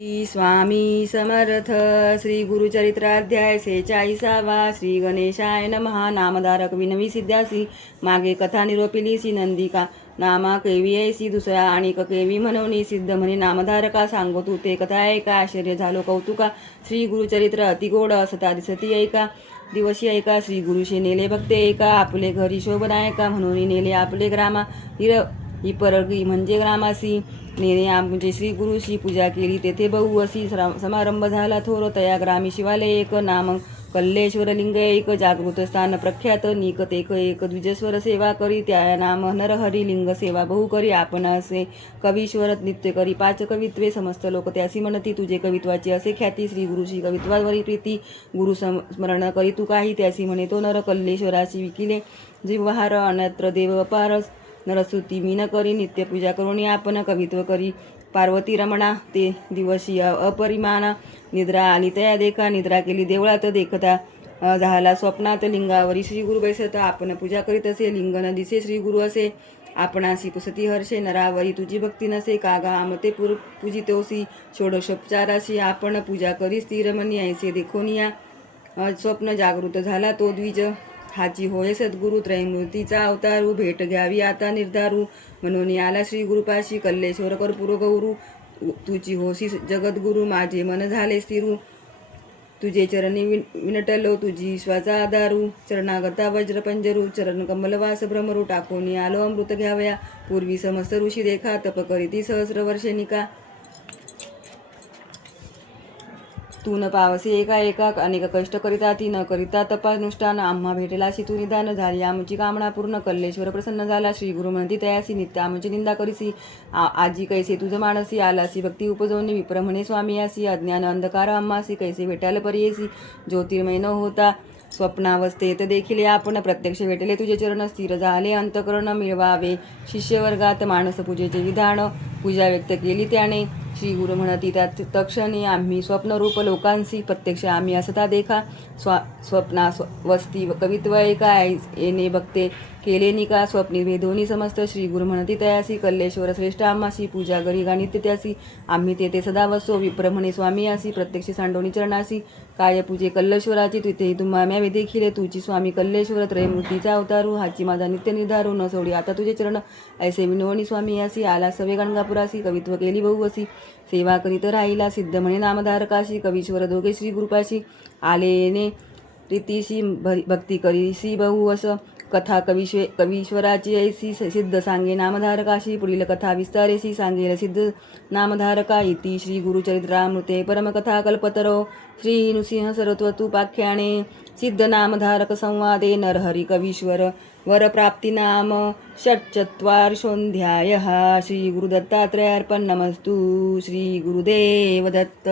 श्री स्वामी समर्थ. श्री गुरुचरित्राध्याय 46. श्री गणेशाय नमः. नामधारक विनवी सिद्धासी मागे कथा निरोपिलीसी नंदिका नामा केवी ऐसी दुसरा आणि केवी म्हणून सिद्ध म्हणे नामधारका सांगो तू ते कथा ऐका आश्चर्य झालो कौतुका. श्री गुरुचरित्र अतिगोड असता दिसती ऐका दिवशी ऐका. श्री गुरुशे नेले भक्ते ऐका आपले घरी शोभनायका म्हणून नेले आपले ग्रामा ही परगी म्हणजे ग्रामासी नेने आमचे श्री गुरुशी पूजा केली तेथे बहु असी समारंभ झाला थोर तया ग्रामी शिवालय एक नाम कल्लेश्वर लिंग एक जागृत स्थान प्रख्यात निकत एक द्विजेश्वर सेवा करी त्या नाम नरहरी लिंग सेवा बहु करी आपण असे कवीश्वर नित्य करी पाच कवित्वे समस्त लोक त्यासी म्हणती तुझे कवित्वाची असे ख्याती. श्री गुरुशी कवित्वावरी प्रीती गुरु स्मरण करी तू काही त्यासी म्हणे तो नर कल्लेश्वराशी विकिले जिव्हार अन्यत्र देव अपार नरस्तुती मी न करी नित्य पूजा करून आपण कवित्व करी पार्वती रमणा ते दिवशी अपरिमाणा निद्रा आली तया देखा निद्रा केली देवळात देखता झाला स्वप्नात लिंगावरी श्री गुरु बैसता आपण पूजा करीत असे लिंग न दिसे श्री गुरु असे आपणासी पुसती हर्षे नरावरी तुझी भक्ती नसे कागा आमते पूजितोसी षोडशोपचाराशी आपण पूजा करी स्थिरमणी ऐसे देखोनिया स्वप्न जागृत झाला तो द्विज हाची होय सद्गुरु त्रयमूर्तीचा अवतारू भेट घ्यावी आता निर्धारू म्हणून आला श्री गुरुपाशी कल्लेश्वर कर्पूर गौरू तुझी होसी जगद्गुरु माझे मन झाले स्थिरू तुझे चरणी विनटलो तुझी श्वासा आधारू चरणागता वज्रपंजरू चरण कमलवास भ्रमरू टाकून आलो अमृत घ्यावया पूर्वी समस्त ऋषी देखा तप करीती सहस्र वर्षे निका तू न पावसे एका एका अनेक कष्ट करिता ती न करिता तपानुष्ठान आम्हा भेटेलाशी तू निदान झाली आमची कामना पूर्ण कल्लेश्वर प्रसन्न झाला. श्री गुरु म्हणती तयासी नित्य आमची निंदा करीसी आजी कैसे तुझ मानसी आलासी भक्ती उपजवणी विप्र म्हणे स्वामी यासी अज्ञान अंधकार आम्हासी कैसे भेटायला परियेसी ज्योतिर्मय न होता स्वप्नावस्थेत देखील आपण प्रत्यक्ष भेटले तुझे चरण स्थिर झाले अंतकरण मिळवावे शिष्यवर्गात मानस पूजेचे विधान पूजा व्यक्त केली त्याने. श्री गुरु म्हणती त्यात तक्षणी आम्ही स्वप्नरूप लोकांसी प्रत्यक्ष आम्ही असता देखा स्वप्ना वस्ती कवित्व एका येणे भक्ते केले निका स्वप्नी भेदोनी समस्त. श्री गुरु म्हणती तयासी कल्लेश्वर श्रेष्ठ आम्हासी पूजा गरी गा नित्य त्यासी आम्ही तेथे सदा वसो विप्र म्हणे स्वामी यासी प्रत्यक्ष सांडोनी चरणासी काय पूजे कल्लेश्वराची तिथे तुम्हा देखील तुझी स्वामी कल्लेश्वर त्रयमूर्तीचा अवतारू हाची माझा नित्य निर्धारू न सोडी आता तुझे चरण ऐसे विनोणी स्वामी यासी आला सवे गणगापुरासी कवित्व केली बहुवसी सेवा करीत राहिला सिद्ध म्हणे नामधारकाशी कवीश्वर दोघे श्री गुरुपाशी आलेने प्रीतीशी भक्ती करीसी बहु अस कथा कवीश्वराची ऐसी सिद्ध सांगे नामधारकाशी पुढील कथा विस्तारेसी सांगेल सिद्ध नामधारका इति श्री गुरुचरित्रामृते परमकथा कल्पतरो श्री नृसिंह सरस्वतुपाख्याने सिद्ध नामधारक संवादे नरहरि कवीश्वर वरप्राप्ती नाम षट्चत्वारिंशोऽध्यायः. श्री गुरुदत्तात्रेयार्पणमस्तु. श्री गुरुदेव दत्त.